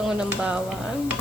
bango ng bawang.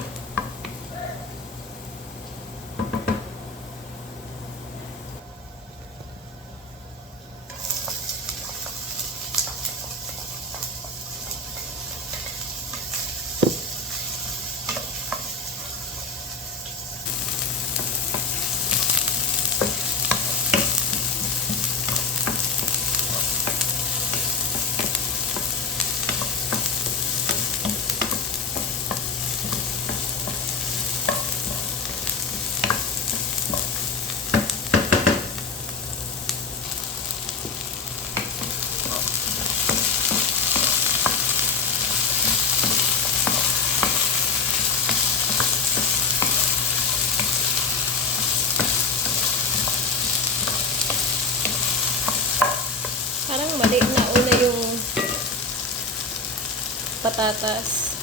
Parang mali na una yung patatas.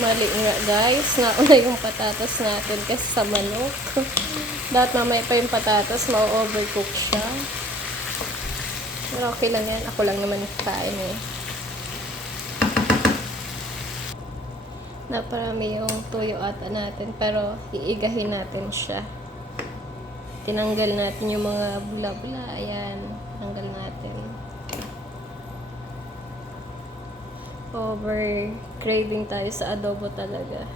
Mali nga guys, nauna yung patatas natin kasi sa manok. Dapat mamaya pa yung patatas, ma-overcook siya. Pero okay lang yan, ako lang naman kain eh. Naparami yung tuyo ata natin, pero iigahin natin siya. Tinanggal natin yung mga bula-bula, ayan, tinanggal natin. Over craving tayo sa adobo talaga.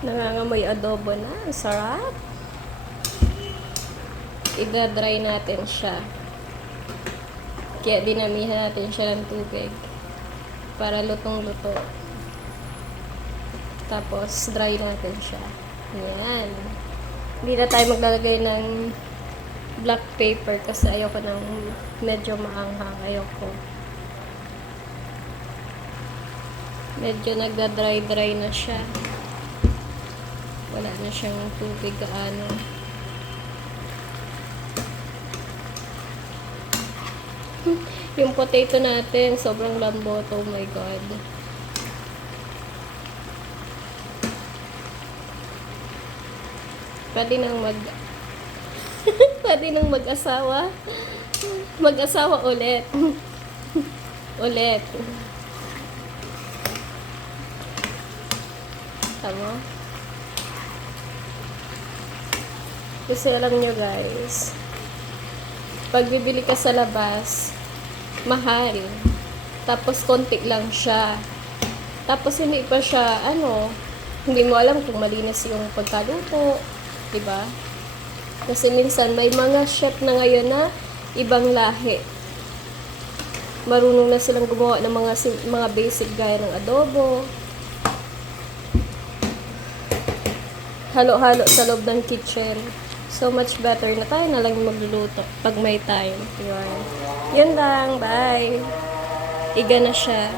Nangangamoy adobo na. Ang sarap. I-dry natin siya. Kaya dinamihan natin siya ng tubig. Para lutong-luto. Tapos, dry natin siya. Ayan. Hindi na tayo maglalagay ng black paper kasi ayoko ng medyo maanghang. Ayoko. Medyo nagda-dry na siya. Wala na siyang tubig gaano. Yung potato natin, sobrang lambot. Oh my God. Pwede nang pwede nang mag-asawa. Mag-asawa ulit. Ulit. Tama? Kasi alam nyo guys, pag bibili ka sa labas, mahal. Tapos konti lang siya. Tapos hindi pa siya, hindi mo alam kung malinis yung pagkaluto. Diba? Kasi minsan may mga chef na ngayon na ibang lahi. Marunong na silang gumawa ng mga basic gaya ng adobo. Halo-halo sa loob ng kitchen. So much better na tayo na lang magluluto pag may time. Yun lang. Bye. Iga na siya.